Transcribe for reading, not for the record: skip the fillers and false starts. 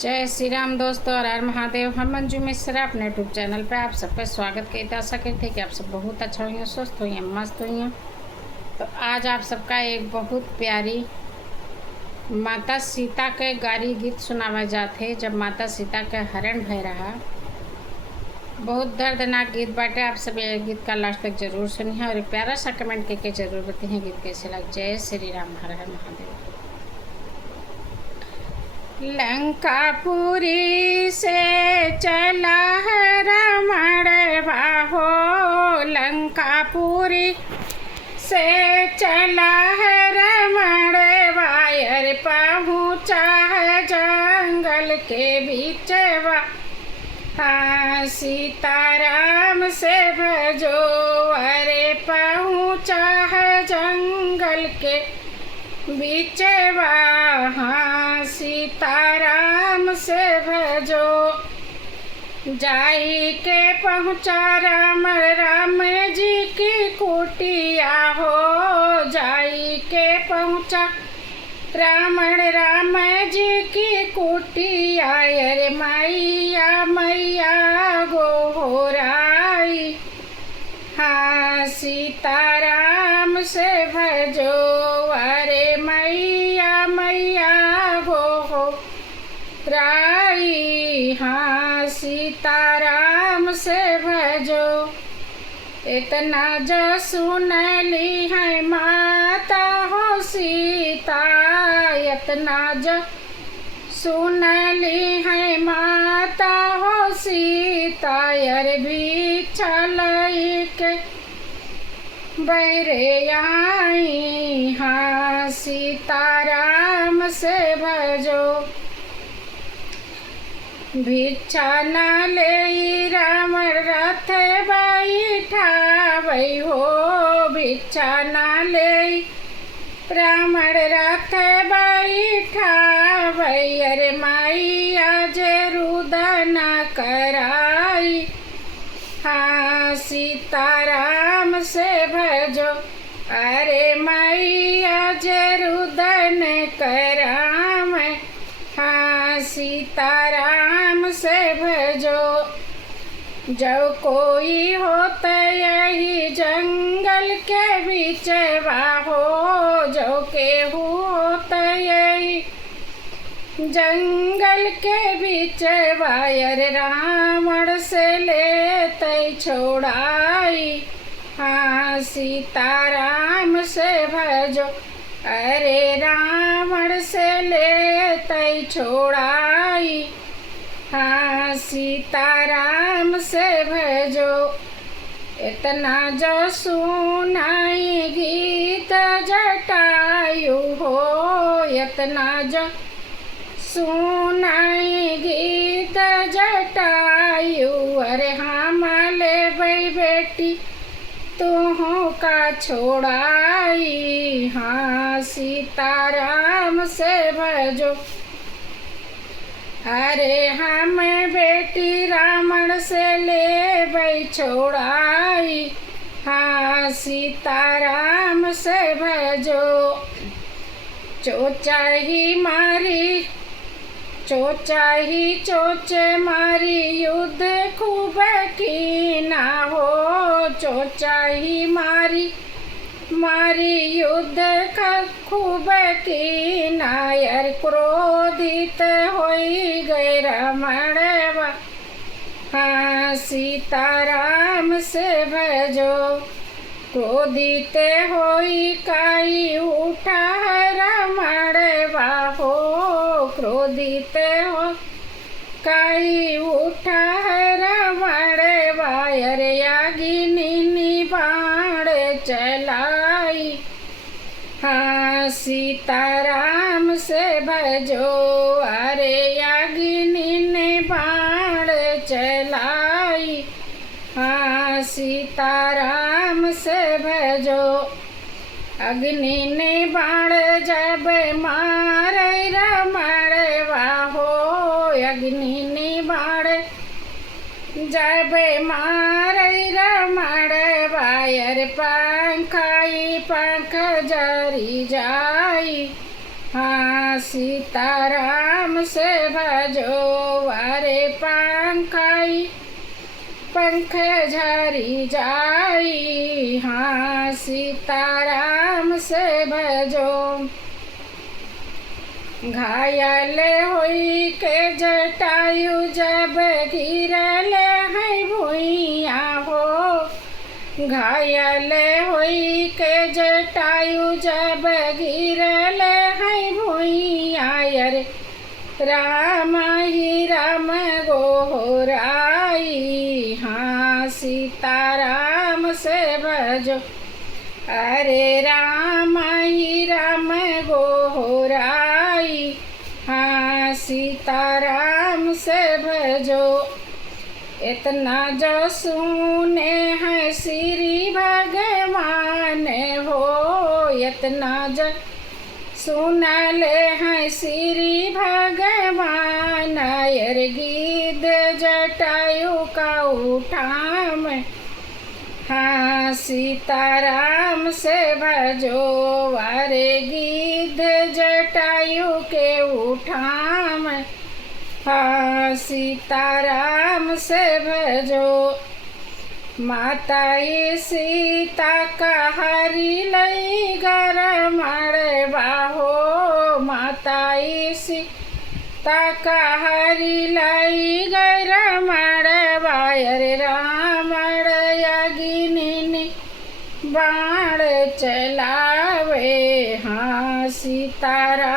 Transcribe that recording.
जय श्री राम दोस्तों और हर महादेव। हम मंजू मिश्रा अपने यूट्यूब चैनल पे आप सबका स्वागत करते हैं। आशा करते हैं कि आप सब बहुत अच्छा हुई, स्वस्थ हुई, मस्त हुई। तो आज आप सबका एक बहुत प्यारी माता सीता के गारी गीत सुनावा जाते। जब माता सीता के हरण भय रहा, बहुत दर्दनाक गीत बाटे। आप सब ये गीत का लास्ट तक जरूर सुनिए और एक प्यारा सा कमेंट करके जरूर बताइए गीत कैसे लग। जय श्री राम, हर हर महादेव। लंकापुरी से चला है रावण बाहो, लंकापुरी से चला है रावण वायर पहुँचा है जंगल के बीच सीताराम से भजो, अरे पहुँचा है जंगल के बीच वहाँ सीताराम से भजो। जाई के पहुँचा राम राम जी की कुटिया हो, जाई के पहुँचा राम जी की कुटिया, अरे मैया मैया गोहराई सीताराम से भजो, अरे मैया मैया गोहराई सीताराम से भजो। इतना जो सुनली है माता हो सीता, इतना जो सुनली है माता हो सीता, अरे भिक्षा लईके बैरे आई सीताराम से भजो। भिक्षा न ले रावण रथ बैठावै हो, भिक्षा न ले रावण रथ बैठावै, अरे मैया जे रुदन कराई सीताराम से भजो, अरे मैया जे रुदन कराव सीताराम से भजो। जो कोई होता यही जंगल के बीच हो, जो केहू होता यही जंगल के बीच वायर रावण से लेते छोड़ाई सीताराम से भजो, अरे रावण से लेते छोड़ाई सीताराम से भजो। इतना जो सुनाई गीत जटायु हो, इतना जो सुनाई गीत जटायु, अरे हम ले बेटी तुहों का छोड़ाई सीताराम से भजो, अरे हम बेटी रावण से ले छोड़ाई सीताराम से भजो। चोचा ही मारी चोचा ही चोच मारी युद्ध खूब की ना हो, चोचा ही मारी युद्ध खूब की नायर क्रोधित होई गए रावण सीताराम से भजो। क्रोधित होई काई उठा रावण बाहो, क्रोधित हो काई उठा रावण वायर यागिनी बाण चलाई सीताराम से भजो, अरे यागिनी ने बाण चलाई सीताराम से भजो। अग्नि ने बाण जब मारे रावण बाहो, अग्नि ने बाण जब मारे रावण वायर पंखाई पंख जरी जाई हाँ सीताराम से भजो वारे पंखाई पंख झरी जाई। हाँ सीताराम से भजो। घायल होई के जटायु जब गिरल है भुइया हो। घायल होई के जटायु जब गिरल है भुइया। रे राम ही राम गोहराई। हाँ सीताराम से भजो। अरे राम ही राम गोहराई। हाँ सीताराम से भजो। इतना जो सुने हैं श्री भगवान हो। इतना जो सुनले हैं श्री भगवान। यर गिद्ध जटायु का उठाम। हाँ सीताराम से भजो। वारे गिद्ध जटायु के उठाम। हाँ सीताराम से भजो। माता सीता का हरि लई गरमड़वा हो। माता सीता का हरि लई गरमड़वा। रे रावण अग्नि बाण चलावे। हाँ सीताराम